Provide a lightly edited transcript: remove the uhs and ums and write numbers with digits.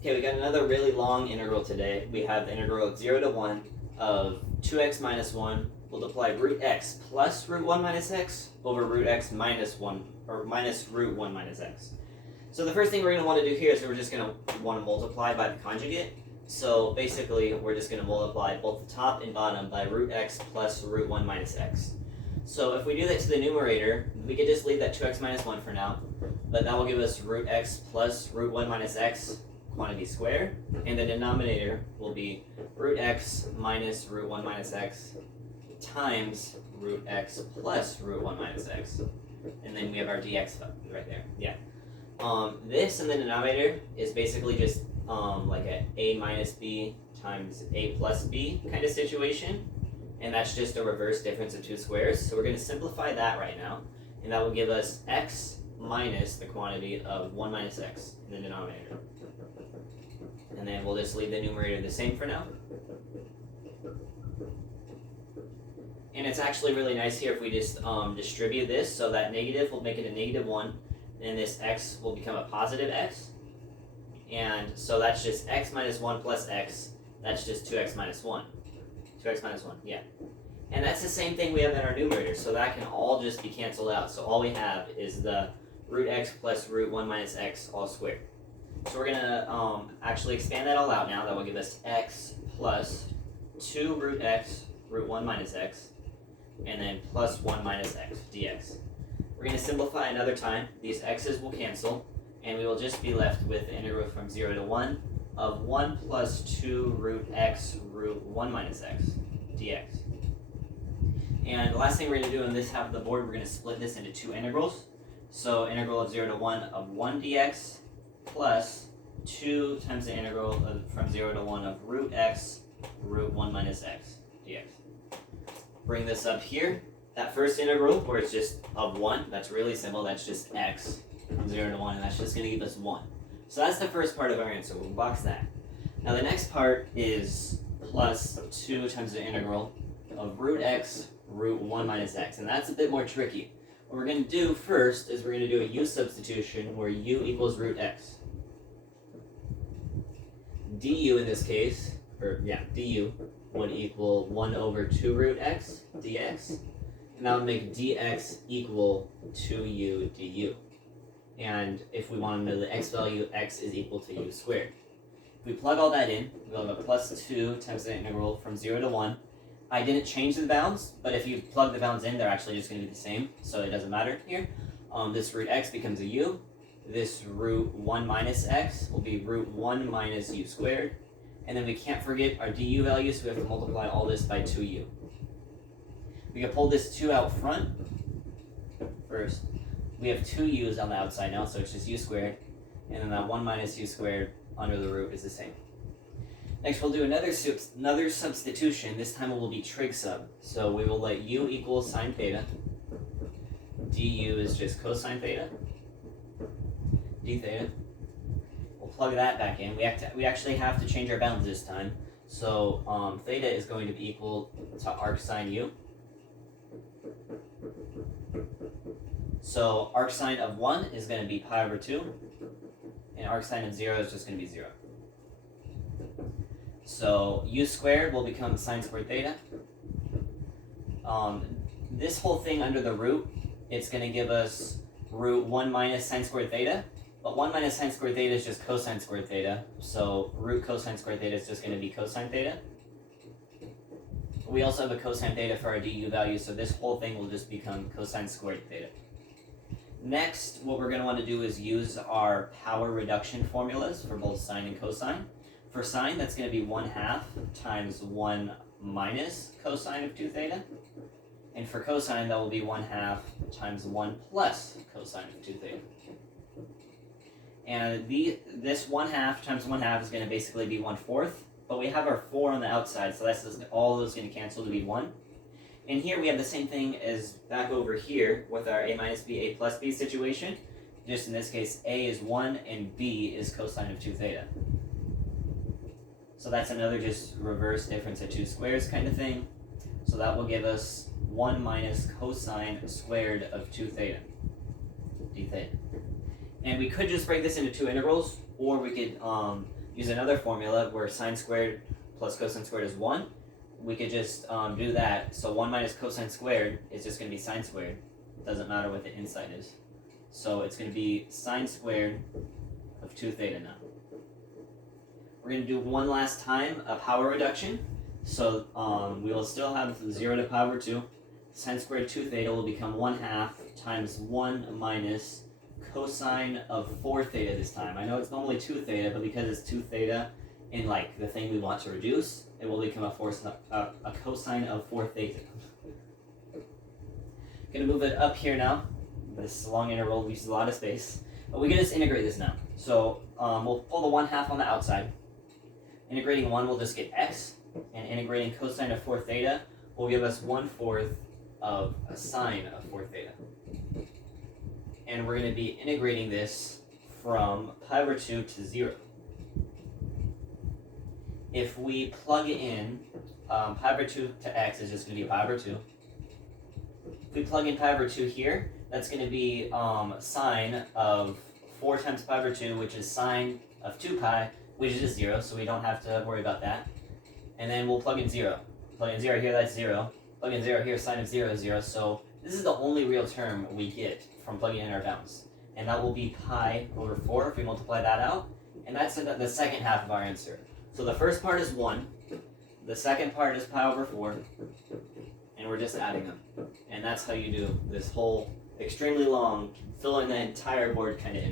Okay, we got another really long integral today. We have the integral of 0 to 1 of 2x minus 1 multiply root x plus root 1 minus x over root x minus 1, or minus root 1 minus x. So the first thing we're going to want to do here is we're just going to want to multiply by the conjugate. So basically, we're just going to multiply both the top and bottom by root x plus root 1 minus x. So if we do that to the numerator, we could just leave that 2x minus 1 for now, but that will give us root x plus root 1 minus x quantity squared, and the denominator will be root x minus root 1 minus x times root x plus root 1 minus x. And then we have our dx right there. Yeah. This in the denominator is basically just like a minus b times a plus b kind of situation. And that's just a reverse difference of two squares. So we're going to simplify that right now. And that will give us x minus the quantity of 1 minus x in the denominator. And then we'll just leave the numerator the same for now. And it's actually really nice here if we just distribute this. So that negative will make it a negative 1. And this x will become a positive x. And so that's just x minus 1 plus x. That's just 2x minus 1. 2x minus 1, yeah. And that's the same thing we have in our numerator, so that can all just be canceled out. So all we have is the root x plus root 1 minus x all squared. So we're going to actually expand that all out now. That will give us x plus 2 root x root 1 minus x, and then plus 1 minus x dx. We're going to simplify another time. These x's will cancel, and we will just be left with the integral from 0 to 1 of 1 plus 2 root x root 1 minus x dx. And the last thing we're going to do in this half of the board, we're going to split this into two integrals. So integral of 0 to 1 of 1 dx plus 2 times the integral of, from 0 to 1 of root x root 1 minus x dx. Bring this up here. That first integral, where it's just of 1, that's really simple. That's just x from 0 to 1, and that's just going to give us 1. So that's the first part of our answer. We'll box that. Now the next part is plus 2 times the integral of root x root 1 minus x. And that's a bit more tricky. What we're going to do first is we're going to do a u substitution where u equals root x. Du in this case, du would equal 1 over 2 root x dx. And that would make dx equal 2u du. And if we want to know the x value, x is equal to u squared. If we plug all that in, we'll have a plus 2 times the integral from 0 to 1. I didn't change the bounds, but if you plug the bounds in, they're actually just going to be the same, so it doesn't matter here. This root x becomes a u. This root 1 minus x will be root 1 minus u squared. And then we can't forget our du value, so we have to multiply all this by 2u. We can pull this 2 out front first. We have 2 u's on the outside now, so it's just u squared. And then that 1 minus u squared under the root is the same. Next, we'll do another substitution. This time it will be trig sub. So we will let u equal sine theta. Du is just cosine theta. D theta. We'll plug that back in. We actually have to change our bounds this time. So theta is going to be equal to arc sine u. So arcsine of 1 is going to be pi over 2, and arcsine of 0 is just going to be 0. So u squared will become sine squared theta. This whole thing under the root, it's going to give us root 1 minus sine squared theta, but 1 minus sine squared theta is just cosine squared theta, so root cosine squared theta is just going to be cosine theta. We also have a cosine theta for our du value, so this whole thing will just become cosine squared theta. Next, what we're going to want to do is use our power reduction formulas for both sine and cosine. For sine, that's going to be 1/2 times 1 minus cosine of 2 theta. And for cosine, that will be 1/2 times 1 plus cosine of 2 theta. And this 1/2 times 1/2 is going to basically be 1/4. But we have our 4 on the outside, so that's just, all of those going to cancel to be 1. And here we have the same thing as back over here with our a minus b, a plus b situation. Just in this case, a is 1 and b is cosine of 2 theta. So that's another just reverse difference of two squares kind of thing. So that will give us 1 minus cosine squared of 2 theta, d theta. And we could just break this into two integrals, or we could use another formula where sine squared plus cosine squared is 1, we could just do that. So 1 minus cosine squared is just going to be sine squared. It doesn't matter what the inside is. So it's going to be sine squared of 2 theta now. We're going to do one last time a power reduction. So we will still have 0 to power 2. Sine squared 2 theta will become 1/2 times 1 minus cosine of 4 theta this time. I know it's normally 2 theta, but because it's 2 theta in like the thing we want to reduce, it will become a cosine of 4 theta. Gonna move it up here now. This long interval uses a lot of space, but we can just integrate this now. So we'll pull the 1/2 on the outside. Integrating 1 will just get x, and integrating cosine of 4 theta will give us 1/4 of a sine of 4 theta. And we're going to be integrating this from pi over 2 to 0. If we plug in pi over 2 to x is just going to be pi over 2. If we plug in pi over 2 here, that's going to be sine of 4 times pi over 2, which is sine of 2 pi, which is just 0, so we don't have to worry about that. And then we'll plug in 0. Plug in 0 here, that's 0. Plug in 0 here, sine of 0 is 0. So this is the only real term we get from plugging in our bounds. And that will be pi over 4 if we multiply that out. And that's the second half of our answer. So the first part is 1. The second part is pi over 4. And we're just adding them. And that's how you do this whole extremely long, fill in the entire board kind of